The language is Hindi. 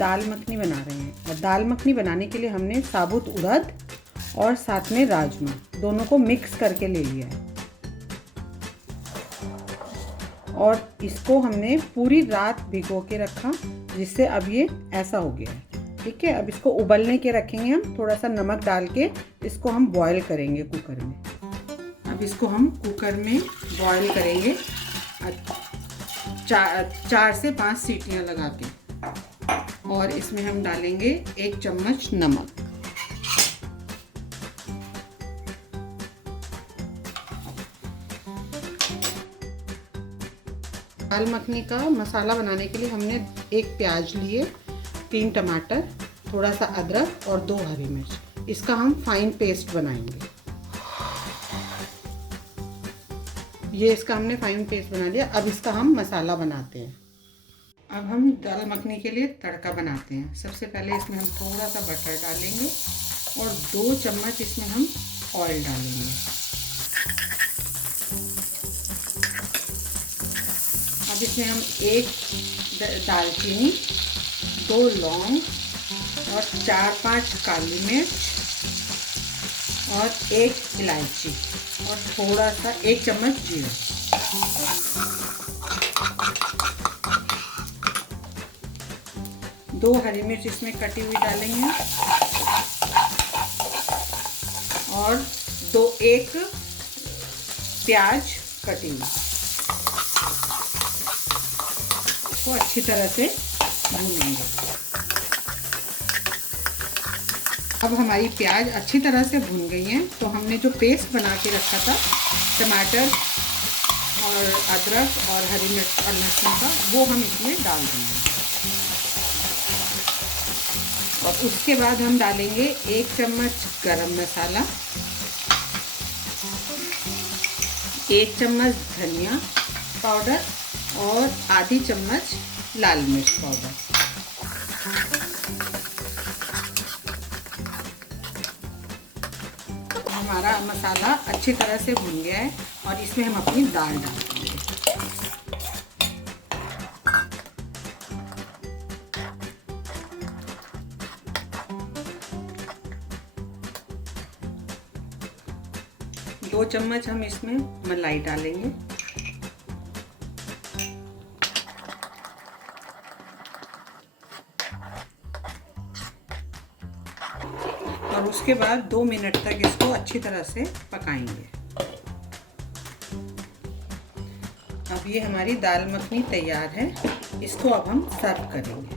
दाल मखनी बना रहे हैं। और दाल मखनी बनाने के लिए हमने साबुत उड़द और साथ में राजमा दोनों को मिक्स करके ले लिया है। और इसको हमने पूरी रात भिगो के रखा, जिससे अब ये ऐसा हो गया है। ठीक है, अब इसको उबलने के रखेंगे हम। थोड़ा सा नमक डाल के इसको हम बॉईल करेंगे कुकर में। अब इसको हम कुकर में बॉईल करेंगे 4 से 5 सीटियां लगा के। और इसमें हम डालेंगे 1 चम्मच नमक। दाल मखनी का मसाला बनाने के लिए हमने 1 प्याज लिए, 3 टमाटर, थोड़ा सा अदरक और 2 हरी मिर्च। इसका हम फाइन पेस्ट बनाएंगे। ये इसका हमने फाइन पेस्ट बना लिया। अब इसका हम मसाला बनाते हैं। अब हम दाल मखनी के लिए तड़का बनाते हैं। सबसे पहले इसमें हम थोड़ा सा बटर डालेंगे और 2 चम्मच इसमें हम ऑयल डालेंगे। अब इसमें हम 1 दालचीनी, 2 लौंग और 4-5 काली मिर्च और 1 इलायची और थोड़ा सा 1 चम्मच जीरा। दो हरी मिर्च इसमें कटी हुई डालेंगे और 1 प्याज कटी हुई। इसको अच्छी तरह से भूनेंगे। अब हमारी प्याज अच्छी तरह से भून गई हैं, तो हमने जो पेस्ट बना के रखा था टमाटर और अदरक और हरी मिर्च और लहसुन का, वो हम इसमें डाल देंगे। और उसके बाद हम डालेंगे 1 चम्मच गरम मसाला, 1 चम्मच धनिया पाउडर और आधी चम्मच लाल मिर्च पाउडर। हमारा मसाला अच्छी तरह से भुन गया है और इसमें हम अपनी दाल डाल देंगे। दो चम्मच हम इसमें मलाई डालेंगे। और उसके बाद 2 मिनट तक इसको अच्छी तरह से पकाएंगे। अब ये हमारी दाल मखनी तैयार है। इसको अब हम सर्व करेंगे।